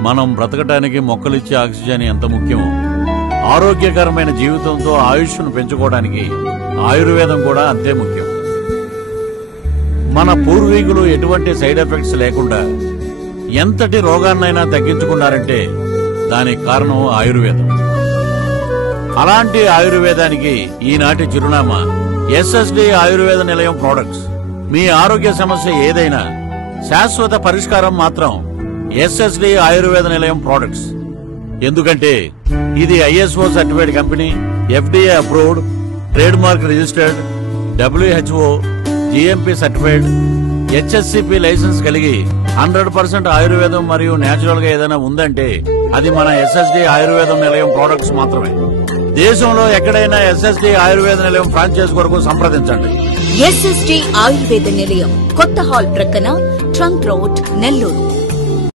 మనం బ్రతకటానికి మొక్కలిచ్చే ఆక్సిజన్ ఎంత ముఖ్యమో, ఆరోగ్యకరమైన జీవితంతో ఆయుష్ను పెంచుకోవడానికి ఆయుర్వేదం కూడా అంతే ముఖ్యం. మన పూర్వీకులు ఎటువంటి సైడ్ ఎఫెక్ట్స్ లేకుండా ఎంతటి రోగాన్నైనా తగ్గించుకున్నారంటే దానికి కారణం ఆయుర్వేదం. అలాంటి ఆయుర్వేదానికి ఈనాటి చిరునామా ఎస్ఎస్డి ఆయుర్వేద నిలయం ప్రొడక్ట్స్. మీ ఆరోగ్య సమస్య ఏదైనా శాశ్వత పరిష్కారం మాత్రం ఎస్ఎస్డి ఆయుర్వేద నిలయం ప్రొడక్ట్స్. ఎందుకంటే ఇది ISO certified company, FDA approved, trademark registered, WHO GMP certified, HSCP license కలిగి 100% ఆయుర్వేదం మరియు నేచురల్ గా ఏదైనా ఉందంటే అది మన ఎస్ఎస్డి ఆయుర్వేదం నిలయం ప్రొడక్ట్స్ మాత్రమే. దేశంలో ఎక్కడైనా ఎస్ఎస్డి ఆయుర్వేద నిలయం ఫ్రాంచైజ్ కొరకు సంప్రదించండి. ఎస్ఎస్డి ఆయుర్వేద నిలయం, కొత్త హాల్ ప్రక్కన, ట్రంక్ రోడ్, నెల్లూరు.